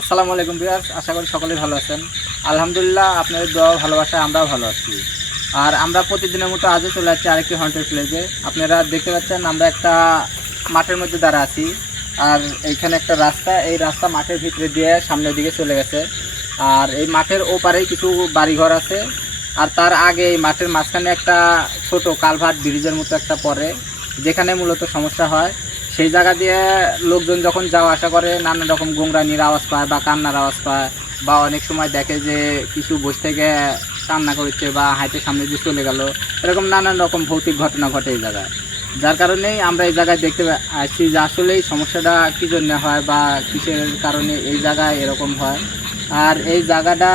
আসসালামু আলাইকুম বিয়ার আশা করি সকলেই ভালো আছেন। আলহামদুলিল্লাহ আপনাদের দোয়া ভালোবাসায় আমরাও ভালো আছি। আর আমরা প্রতিদিনের মতো আজও চলে যাচ্ছি আরেকটি হন্টের প্লেসে আপনারা দেখতে পাচ্ছেন আমরা একটা মাঠের মধ্যে দাঁড়া আছি। আর এইখানে একটা রাস্তা, এই রাস্তা মাঠের ভিতরে দিয়ে সামনের দিকে চলে গেছে। আর এই মাঠের ওপারেই কিছু বাড়িঘর আছে। আর তার আগে এই মাঠের মাঝখানে একটা ছোট কালভার্ট ব্রিজের মতো একটা পড়ে যেখানে মূলত সমস্যা হয়। সেই জায়গা দিয়ে লোকজন যখন যাওয়া আসা করে নানান রকম গোংরানির আওয়াজ পায় বা কান্নার আওয়াজ পায় বা অনেক সময় দেখে যে কিছু বসে থেকে কান্না করছে বা হাইটে সামনে দিয়ে চলে গেল, এরকম নানান রকম ভৌতিক ঘটনা ঘটে এই জায়গায়। যার কারণেই আমরা এই জায়গায় দেখতে আসছি যে আসলে এই সমস্যাটা কী জন্য হয় বা কিসের কারণে এই জায়গায় এরকম হয়। আর এই জায়গাটা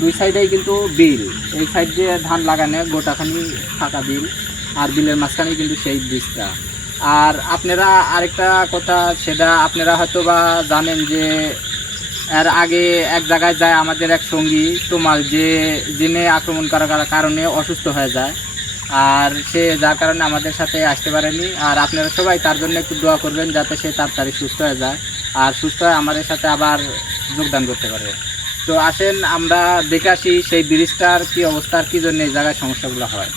দুই সাইডেই কিন্তু বিল, এই সাইড দিয়ে ধান লাগানো গোটাখানি ফাঁকা বিল, আর বিলের মাঝখানেই কিন্তু সেই ব্রিজটা। আর আপনারা আরেকটা কথা, সেটা আপনারা হয়তো বা জানেন যে এর আগে এক জায়গায় যায় আমাদের এক সঙ্গী তোমাল, যে জিনে আক্রমণ করার কারণে অসুস্থ হয়ে যায়। আর সে যার কারণে আমাদের সাথে আসতে পারেনি। আর আপনারা সবাই তার জন্য একটু দোয়া করবেন যাতে সে তাড়াতাড়ি সুস্থ হয়ে যায়। আর সুস্থ হয়ে আমাদের সাথে আবার যোগদান করতে পারে তো আসেন, আমরা দেখে আসি সেই ব্রিজটার কী অবস্থার, কী জন্য এই জায়গায় সমস্যাগুলো হয়।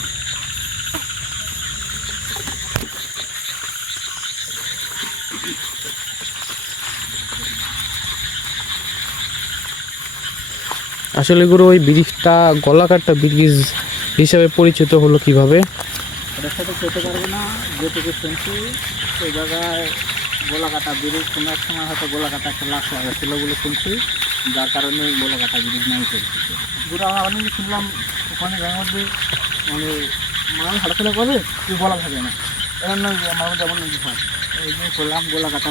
আসলে গুরু, ওই ব্রিজটা গলাকাটা ব্রিজ হিসাবে পরিচিত হলো কীভাবে? পারব না শুনছি জায়গায় গোলাকাটা ব্রিজ, কোনো এক সময় হয়তো গোলাকাটা একটা লাশ শুনছি, যার কারণে গোলাকাটা আমি শুনলাম, ওখানে মানে করে বলা থাকে না? আমার বললাম গোলাকাটা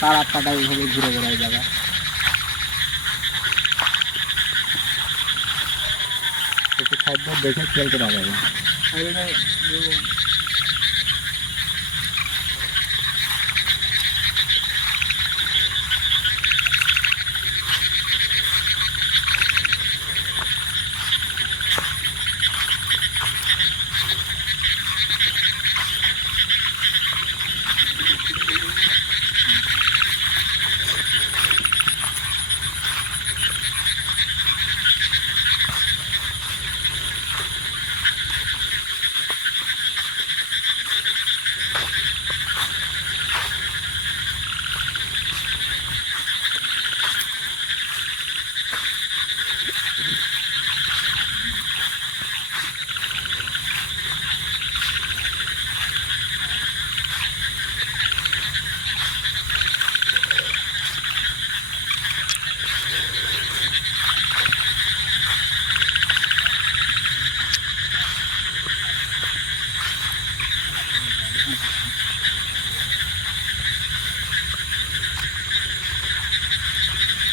তার আটকাটা এইভাবে ঘুরে বেড়ায় এই জায়গায় একটু সাইড দিয়ে দেখে খেয়াল করা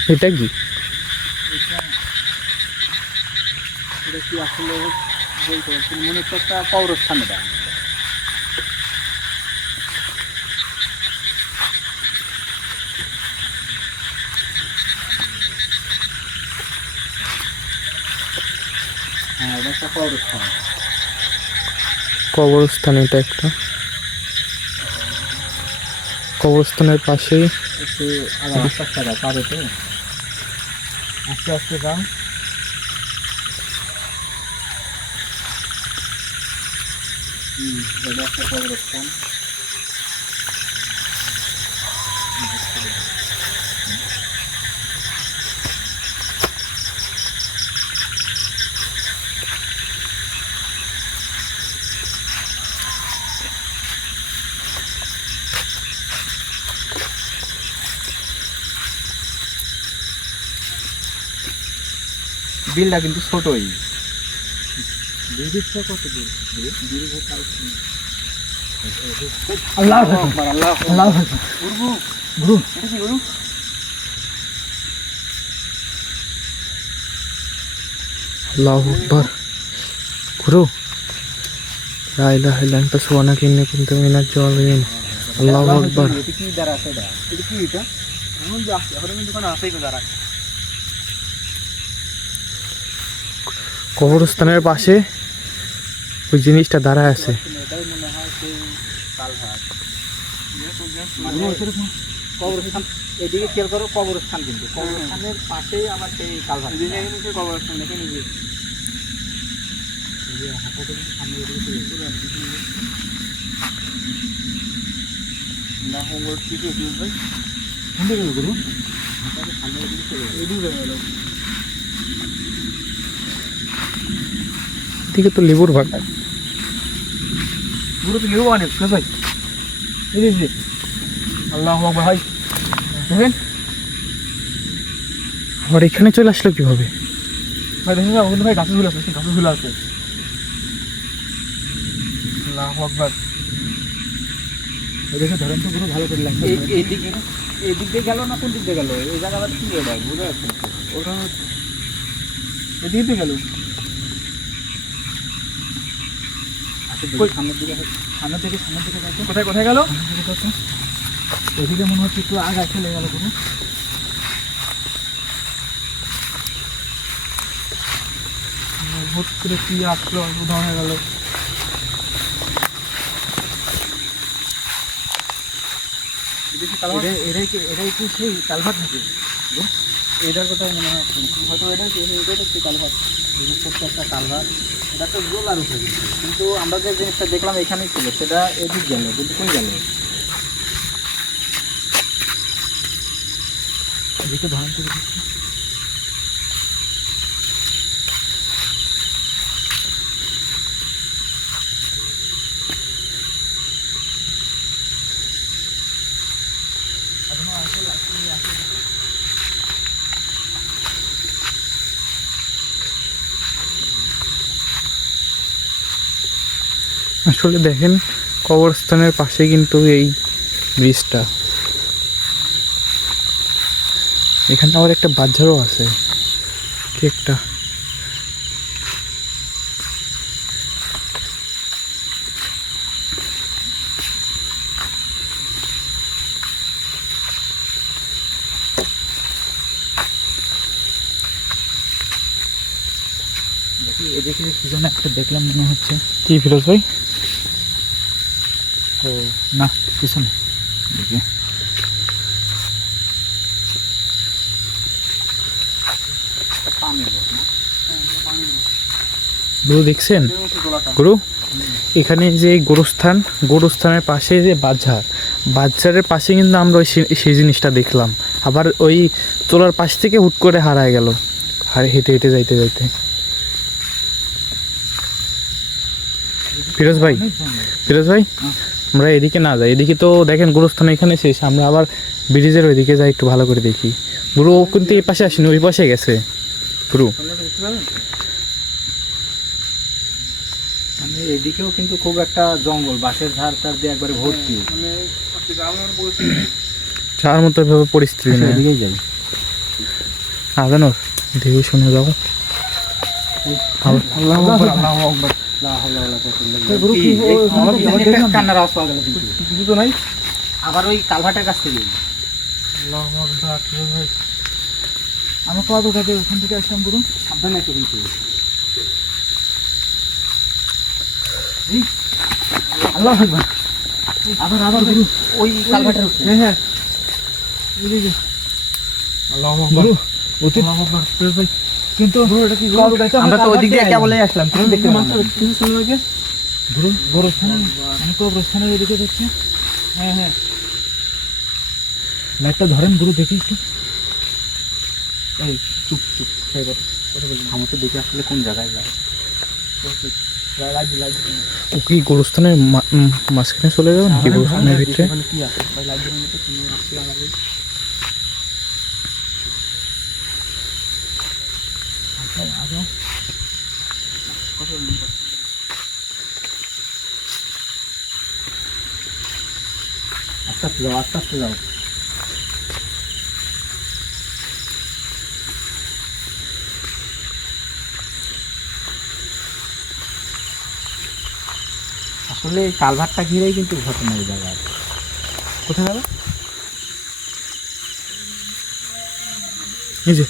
এটা কি? এটা কি আসলে বলতে পারছি মনে হচ্ছে একটা কবরস্থান এটা। হ্যাঁ এটা একটা কবরস্থান। কবরস্থান এটা একটা। কবরস্থানের পাশেই একটু আবার আস্তে আস্তে আস্তে আস্তে যান হুম, এটা একটা কবরস্থান। বিলটা কিন্তু ছোটই। ব্রিজটা কত দূর? ব্রিজের কাল আল্লাহ আকবার, আল্লাহ আকবার। আল্লাহ গুরু কি গুরু আল্লাহু আকবার। গুরু। আনতা সুবহানাকা ইন্নী কুনতু মিনাজ জালিমিন। আল্লাহু আকবার এটা কি দ্বারা আছে এটা এটা কি এটা এখন যে আসছে এখন কিন্তু ওখানে আসেই তো দাঁড়া কবরস্থানের পাশে ওই জিনিসটা দাঁড়ায় আছে। এটাই মনে হয় কবরস্থান এদিকে খেয়াল করো কবরস্থান কিন্তু। কবরস্থানের পাশেই আবার সেই কালভার কবরস্থান দেখে নিজে না ভাই দিকে এদিকে তো লেবুর বাগান গুরু তো লেবু অনেক ভাই এই যে আল্লাহ আকবার ভাই। দেখেন? আবার এখানে চলে আসলো কীভাবে? ভাই দেখেন ওখানে ভাই গাছে ঝুলে আছে গাছে ঝুলে আছে। আল্লাহ আকবার। এই দেখে ধরেন তো পুরো ভালো করে লাগছে। এই এইদিকে এদিক দিয়ে গেল না কোন দিক দিয়ে গেল? এই জায়গাটা কি এটা? বুঝে যাচ্ছে। ওটা এদিকে দিয়ে গেল আচ্ছা দেখি কই? সামনের দিকে। সামনের দিকে সামনের দিকে যাচ্ছে। কোথায় কোথায় গেল? এদিকে মনে হচ্ছে একটু আগে চলে গেল ভোট করে কি আসলো উদাহরণ হয়ে গেল। এটা- এটাই কি এটাই কি সেই কালভার নাকি? এটার কথা মনে হয়। হয়তো এটা এটা হচ্ছে কালভার একটা কালভার এটা তো গোলার উপরে কিন্তু। আমরা যে জিনিসটা দেখলাম এখানেই ছিল, সেটা এদিক গেল কিন্তু কোন গেল এদিকে ধরেন আসলে দেখেন কবরস্থানের পাশে কিন্তু এই ব্রিজটা। এখানে আবার একটা বাজারও আছে। কি একটা? দেখি এদিকে যেন একটা দেখলাম মনে হচ্ছে। কি ফিরোজ ভাই? না, কিছু না। দেখি? গুরু দেখছেন? গুরু, এখানে যে গোরস্থান, গোরস্থানের পাশে যে বাজার, বাজারের পাশে কিন্তু আমরা ওই সেই জিনিসটা দেখলাম। আবার ওই চলার পাশ থেকে হুট করে হারায় গেল। হারে হেঁটে হেঁটে যাইতে যাইতে। ফিরোজ ভাই ফিরোজ ভাই? আমরা এদিকে না যাই। এদিকে তো দেখেন গুরুস্থান এখানে শেষ। আমরা আবার ব্রিজের ওইদিকে যাই একটু ভালো করে দেখি। গুরু ও কিন্তু এই পাশে আসেনি ওই পাশে গেছে। গুরু। এদিকেও কিন্তু খুব একটা জঙ্গল বাঁশের ঝাড় টার দিয়ে একবারে ভর্তি। মানে গ্রামের পরিস্থিতি যার মতো এভাবে পরিস্থিতি নেই। এদিকেই যাই। আজানোর দেখে শুনে যাও। আল্লাহ আল্লাহ তো আবার ওই কালভাটের কাছ থেকে। আমরা কত থেকে ওখান থেকে আসলাম গুরু সাবধানে কিন্তু। আল্লাহ আবার আবার গুরু ওই কালভাটের হ্যাঁ হ্যাঁ। আল্লাহ আকবার। কিন্তু আমরা তো ওইদিক দিয়ে কেবলই আসলাম তুমি দেখতে মাত্র কিছু গুরু গোরস্থানে আমি কবরস্থানের এদিকে দেখছি হ্যাঁ হ্যাঁ লাইটটা ধরেন গুরু দেখি একটু এই চুপ চুপ সেই কথা কথা বলি আমার তো দেখে আসলে কোন জায়গায় যায় ও কি গোরস্থানের মা- মাঝখানে চলে যাবে নাকি গোরস্থানের ভিতরে কি আছে লাইট ধরে মতো কোনো আসলে আমাদের আচ্ছা আগে কথা বলি আস্তে যাও আস্তে আস্তে যাও আসলে এই কালভারটা ঘিরেই কিন্তু ঘটনা এই জায়গায়। কোথায় যাবে এই যে,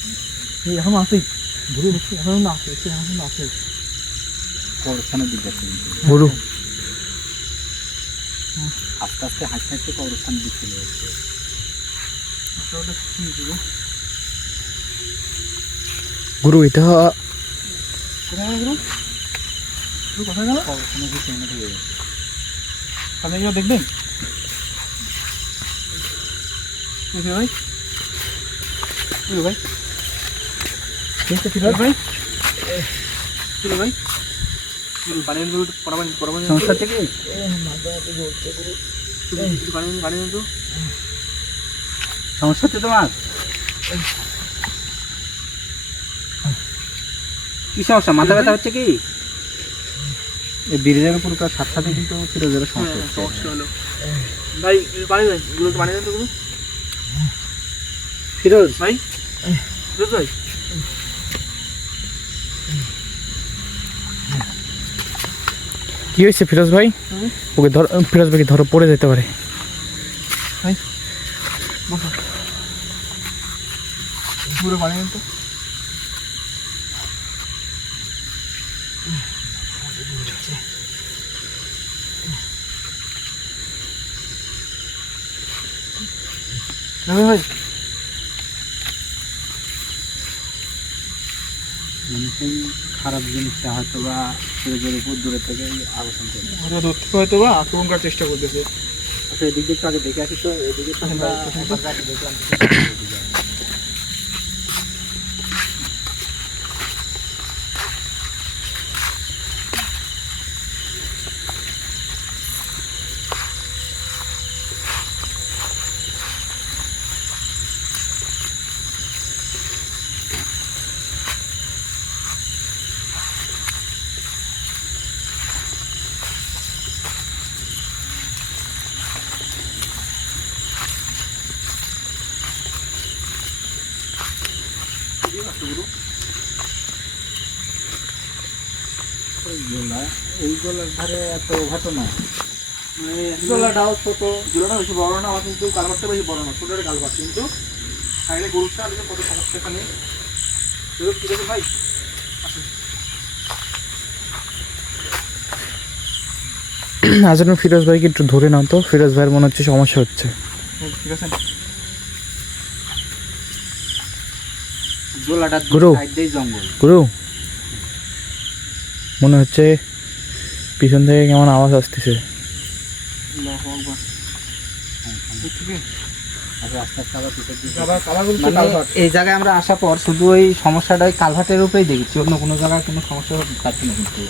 এই এখন আছে গুরু দেখছি এখন না আছে সে এখন আছে কবরস্থানের দিকে গরু আস্তে হাঁটতে হাঁটতে কবরস্থানের দিক চলে যাচ্ছে গুরু এটা কোথায় গুরু গুরু কোথায় গেল? এগুলো দেখবেন? বুঝলি ভাই? ভাই? কিন্তু বুঝলি ভাই? বুঝলি ভাই? পানি গুলো পড়াবেন পড়াবেন সমস্যা হচ্ছে কি? পানি পানি কিন্তু সমস্যা হচ্ছে তোমার? কি সমস্যা? মাথা ব্যথা হচ্ছে কি? এই ব্রিজের উপর সাথে সাথে কিন্তু ফিরোজের সমস্যা সমস্যা হলো। ভাই পানি দেন পানি দেন তো ফিরোজ? ভাই? বুঝলি ভাই? কি হয়েছে ফিরোজ ভাই? ওকে ধর ফিরোজ ভাইকে ধরো পড়ে যেতে পারে। পুরো পানি তো ভাই। মানে খারাপ জিনিসটা হয়তো বা সূর্যের উপর দূরে থেকে আলোচনা করবে। হয়তো দূর থেকে হয়তো বা আক্রমণ করার চেষ্টা করতেছে। আচ্ছা এদিক দিয়ে আগে দেখে আসি তো এদিকে দেখলাম গোলা এই গোলার ধারে এত ঘটনা? মানে গোলাটাও ছোট জুলাটা বেশি বড় না কিন্তু কালভারটা বেশি বড় না ছোট একটা কালভার। কিন্তু সাইডে গরুটা আর কত সমস্যা এখানে? ঠিক আছে ভাই? আজ ফিরোজ ভাইকে একটু ধরে নাও তো। ফিরোজ ভাইয়ের মনে হচ্ছে সমস্যা হচ্ছে। ঠিক আছে। গুরু। গুরু। মনে হচ্ছে পিছন থেকে কেমন আওয়াজ আসতেছে? মানে এই জায়গায় আমরা আসার পর শুধু ওই সমস্যাটা ওই কালভার্টের উপরেই দেখেছি, অন্য কোনো জায়গায় কোনো সমস্যা পাচ্ছি না কিন্তু।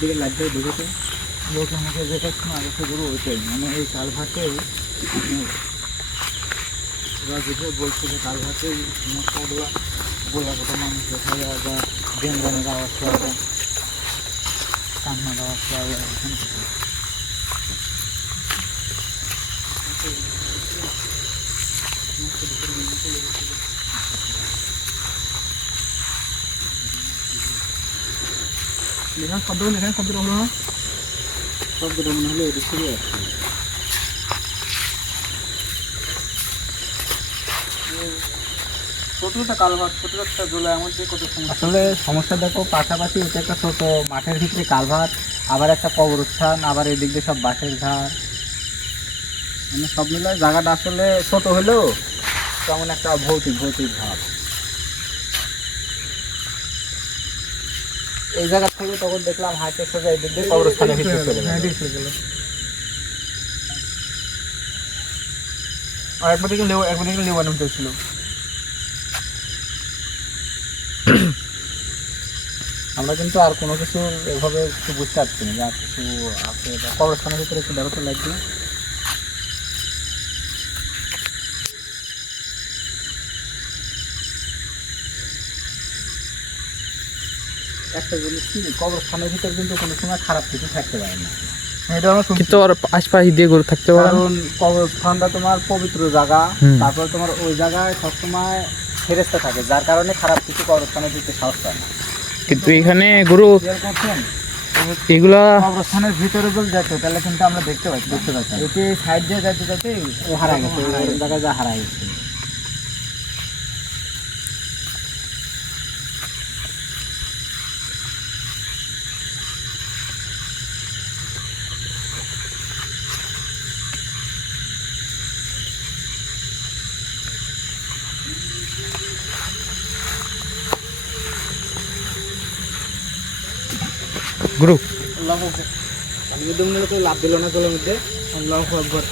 দিকে লাগবে দেখেছে লোক আমাকে যেটা গেছে গুরু ওইটাই মানে এই কালভার্টে ওরা যেটা বলছে যে কালভার্টে সমস্যাগুলো গোলা গোটা মানুষ দেখা যায় বা বেঙ্গনের আওয়াজ পাওয়া যায় কান্নার আওয়াজ পাওয়া যায় এখান থেকে এখানে শব্দ হলো এখানে শব্দ হলো না শব্দটা মনে হলো এদিক থেকে আসছে ছোট একটা কালভার জোলা এমন যে কত সমস্যা? আসলে সমস্যা দেখো পাশাপাশি এটা একটা ছোট মাঠের ভিতরে কালভার আবার একটা কবরস্থান আবার এদিক দিয়ে সব বাঁশের ধার মানে সব মিলে জায়গাটা আসলে ছোট হলেও তেমন একটা ভৌতিক ভৌতিক ভাব। এই জায়গা থেকে তখন দেখলাম হাইটে সোজা এদিক দিয়ে কবরস্থানের ভিতরে চলে হ্যাঁ গেল গেল। আর একবার দিকে লেউ একবার লেওয়ানো ভিতর ছিল আমরা কিন্তু আর কোনো কিছু এভাবে কিছু বুঝতে পারছি না যে আর কিছু আছে। বা কবরস্থানের ভিতরে একটু ব্যবস্থা লাগবে। একটা জিনিস কি কবরস্থানের ভিতরে কিন্তু কোনো সময় খারাপ কিছু থাকতে পারে না। এটা আমরা শুনছি। কিন্তু আর আশপাশ দিয়ে গরু থাকতে পারে না। কারণ কবরস্থানটা তোমার পবিত্র জায়গা হুম। তারপর তোমার ওই জায়গায় সবসময় ফেরেস্তা থাকে যার কারণে খারাপ কিছু কবরস্থানের ভিতরে সাহস পায় না। কিন্তু এখানে গরু এগুলা ভিতরে তাহলে কিন্তু আমরা দেখতে দেখতে পাচ্ছি। সাইড দিয়ে হারা গেছে যা হারা গেছে। গুরু আল্লাহ আকবর পানির মধ্যে মনে হলো কেউ লাভ দিল না জলের মধ্যে আল্লাহ আকবর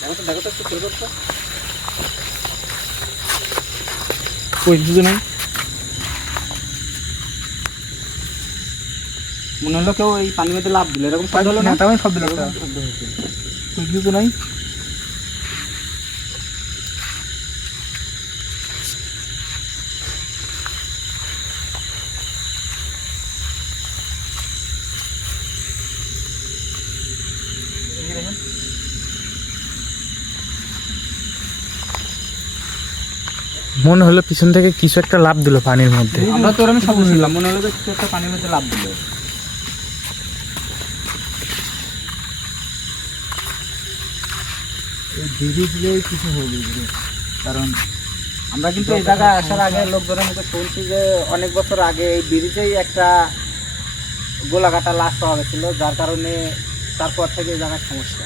দেখো তো দেখো তো একটু খেয়াল করতো কই কিছু নাই? মনে হলো কেউ এই পানির মধ্যে লাভ দিল এরকম শব্দ হলো না? তেমন শব্দ দিল শব্দ হয়েছে কই কিছু নাই? মনে হলো পিছন থেকে কিছু একটা লাভ দিল পানির মধ্যে। আমরা তো ওরকম শব্দ শুনলাম মনে হলো কিছু একটা পানির মধ্যে লাভ দিল। এই ধীরে ধীরে কিছু হলো কারণ আমরা কিন্তু এই জায়গায় আসার আগে লোকজনের মুখে শুনছি যে অনেক বছর আগে এই ব্রিজেই একটা গোলাঘাটা লাশ পাওয়া গেছিল যার কারণে তারপর থেকে এই জায়গায় সমস্যা।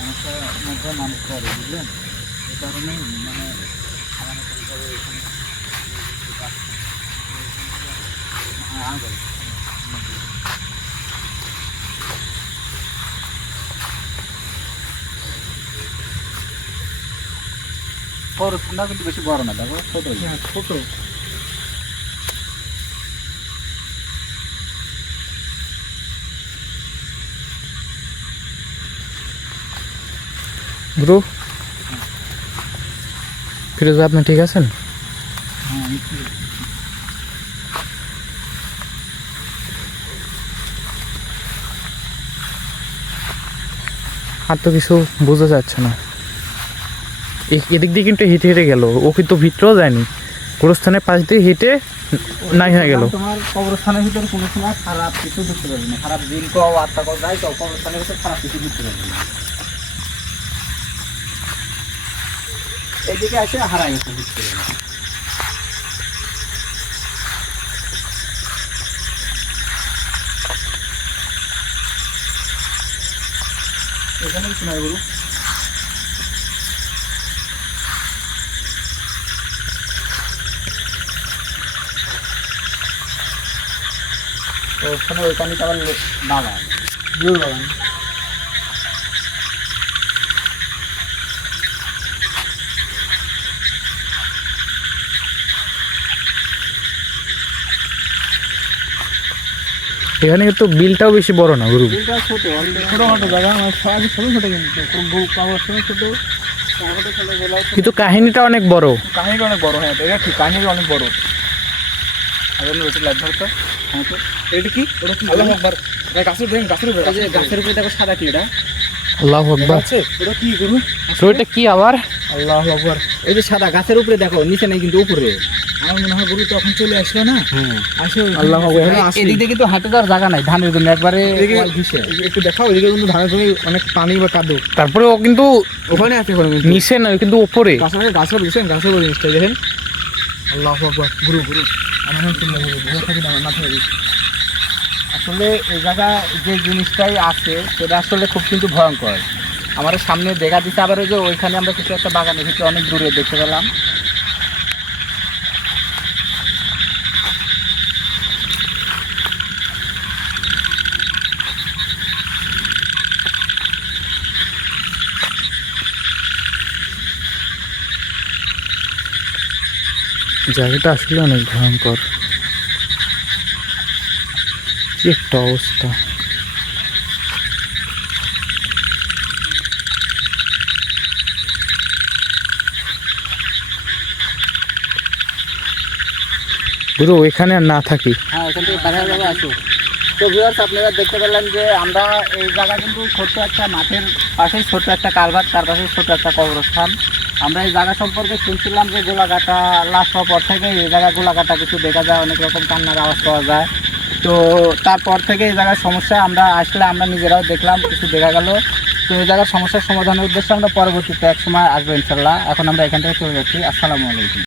সমস্যার মধ্যে মানুষ পড়ে বুঝলেন এই কারণেই মানে আমাদের পরিবারে এখানে হ্যাঁ, আগে। বড় ঠান্ডা কিন্তু বেশি বড় না দেখো ছোট হ্যাঁ ছোট গুরু ফিরোজ আপনি ঠিক আছেন। আর তো কিছু বোঝা যাচ্ছে না। এদিক দিয়ে কিন্তু হেঁটে হেঁটে গেল। ও কিন্তু ভিতরেও যায়নি। গোরস্থানের পাশ দিয়ে হেঁটে নাই হয়ে গেল। কবরস্থানের ভিতরে খারাপ কিছু খারাপ দিন ভিতরে খারাপ কিছু এদিকে এসে হারাই গেছে পারবে না। এখানে নাই গুরু ওখানে ওইখানে তো আবার বাবা গুরু বাগান এখানে কিন্তু বিলটাও বেশি বড় না গুরু। বিলটা ছোট ছোট জায়গা আমার সবাই ছোট ছোট কিন্তু। ছোট ছোট। কিন্তু কাহিনীটা অনেক বড়। কাহিনীটা অনেক বড় হ্যাঁ এটা ঠিক কাহিনীটা অনেক বড়। হ্যাঁ তো। এটা কি? ওটা কি? গাছের গাছের উপরে। যে গাছের উপরে দেখো সাদা কি এটা? আল্লাহ আকবার। ওটা কি গুরু? তো এটা কি আবার? আল্লাহ আকবার। এই যে সাদা গাছের উপরে দেখো নিচে নেই কিন্তু উপরে। আমার মনে হয় গুরু তখন চলে আসলো না? হ্যাঁ আসে আল্লাহ এদিক দিয়ে কিন্তু হাঁটে যাওয়ার জায়গা নাই ধানের জন্য একবারে। একটু দেখাও এদিকে কিন্তু ধানের জমি অনেক পানি বা কাদো। তারপরে ও কিন্তু ওখানে আছে ওখানে নিচে না কিন্তু ওপরে গাছের গাছের বুঝছেন গাছের বড় জিনিসটা দেখেন। আল্লাহ আকবার। গুরু গুরু। আমার নাম শুনলে গুরু। থাকি না দিই। আসলে এই জায়গা যে জিনিসটাই আছে, সেটা আসলে খুব কিন্তু ভয়ঙ্কর। আমার সামনে দেখা দিতে আবার যে ওইখানে আমরা কিছু একটা বাগানে ভিতরে অনেক দূরে দেখতে পেলাম। জায়গাটা আসলে অনেক ভয়ঙ্কর। কি একটা অবস্থা গুরু এখানে আর না থাকি হ্যাঁ তো ভিউয়ার্স আপনারা দেখতে পেলেন যে আমরা এই জায়গা কিন্তু ছোট্ট একটা মাঠের পাশেই ছোট্ট একটা কারবার তার পাশে ছোট্ট একটা কবরস্থান। আমরা এই জায়গা সম্পর্কে শুনছিলাম যে গোলাঘাটা লাশ হওয়ার পর থেকে এই জায়গা গোলাঘাটা কিছু দেখা যায়, অনেক রকম কান্নার আওয়াজ পাওয়া যায়। তো তারপর থেকে এই জায়গার সমস্যা, আমরা আসলে আমরা নিজেরাও দেখলাম, কিছু দেখা গেল। তো এই জায়গার সমস্যার সমাধানের উদ্দেশ্যে আমরা পরবর্তীতে এক সময় আসব ইনশাল্লাহ এখন আমরা এখান থেকে চলে যাচ্ছি। আসসালামু আলাইকুম।